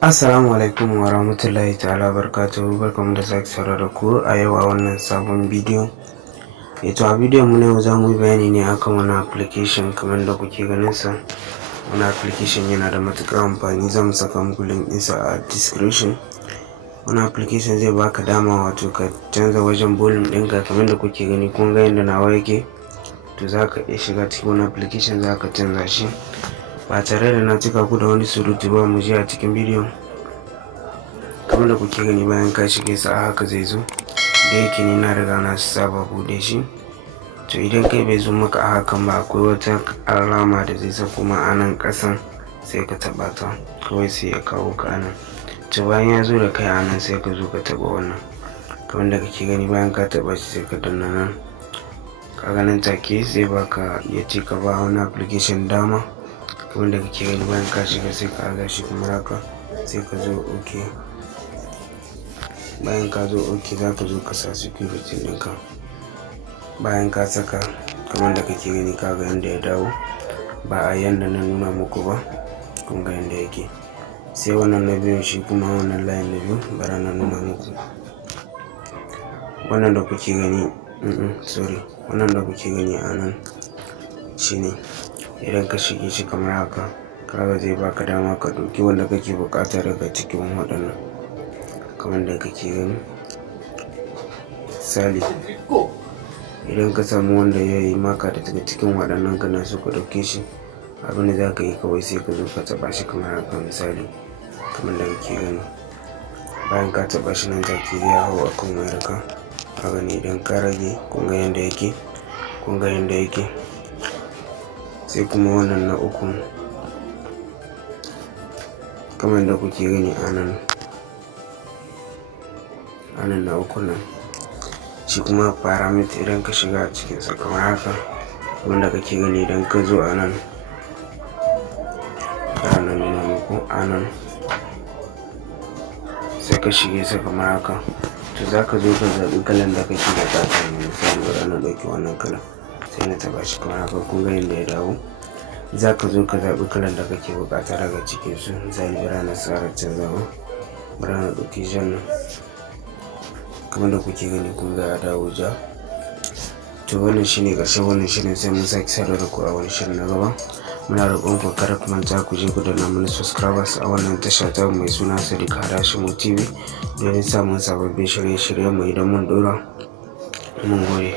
Assalamu alaikum wa rahmatullahi ta'ala barkatuhu, barkamu da sake saurara da ku a yau a wannan sabon bidiyo. A bidiyon mu na yau za mu yi bayani ne akan wani application kamar da kuke ganin sa. Wani application yana da matuƙar amfani, za mu saka muku link ɗinsa a description. Wani application zai baka dama wato ka canza wajen volume ɗinka kamar da kuke gani, kun ga yadda nawa yake. To za ka iya shiga cikin wani application za ka canza shi. Ba tare da na cika ku da wani surutu ba, mu je a cikin bidiyon. Kamar da kuke gani, bayan ka shige sa haka zai zo, da yake ni na riga na saba bude shi. To idan kai bai zo maka a hakan ba, akwai wata alama da zai sako ma a nan ƙasan, sai ka taɓa ta kawai sai ya kawo ka nan. To bayan ya zo da kai a nan, sai ka zo ka taɓa wannan. Kamar da kake gani, bayan ka taɓa shi sai ka danna nan. Kaga nan take sai baka ya ce ka ba wani application dama. Kamar da kake gani, bayan ka shiga sai ka haɗa shi kamar haka, sai ka zo ok. Bayan ka zo ok, za ka zo ka sa security ɗinka. Bayan ka saka, kamar da kake gani, kaga yanda ya dawo ba a yanda na nuna muku ba, kun ga yanda yake. Sai wannan na biyun, shi kuma wannan line na biyu bara na nuna muku. Wannan da kuke gani, wannan da kuke gani a nan shine idan ka shige shi kamar haka, kaga zai baka dama ka ɗauki wanda kake buƙata daga cikin waɗannan. Kamar da kake gani, misali idan ka samu wanda ya yi maka daga cikin waɗannan kana so ka ɗauke shi, abin da za ka yi kawai sai ka zo ka taɓa shi kamar haka. Misali kamar da kake gani, bayan ka taɓa shi nan take zai hau a kan wayarka. Ka gani idan ka rage, kun ga yanda yake, kun ga yanda yake. Sai kuma wannan na uku, kamar da kuke gani a nan na uku nan, shi kuma parameter idan ka shiga a cikinsa kamar haka. Wanda kake gani idan ka zo a nan, nuna muku a nan, sai ka shige sa kamar haka. To za ka zo ka zaɓi kalan da kake buƙata. Misali bari na ɗauki wannan kalan, sai na taɓa shi kamar haka, kun ga yanda ya dawo. Za ka zo ka zaɓi kalan da kake buƙata daga cikin su. Misali bari na tsara canzawa, bari na ɗauki jan nan. Kamar da kuke gani, kun ga ya dawo ja. To wannan shine ƙarshen wannan shirin, sai mun sake saurara da ku a wani shirin na gaba. Muna roƙon ku kada ku manta ku je ku danna mana subscribers a wannan tasha ta mai suna Sadiq Hadashimu TV domin samun sababbin shirye-shiryen mu idan mun ɗora. Mun gode.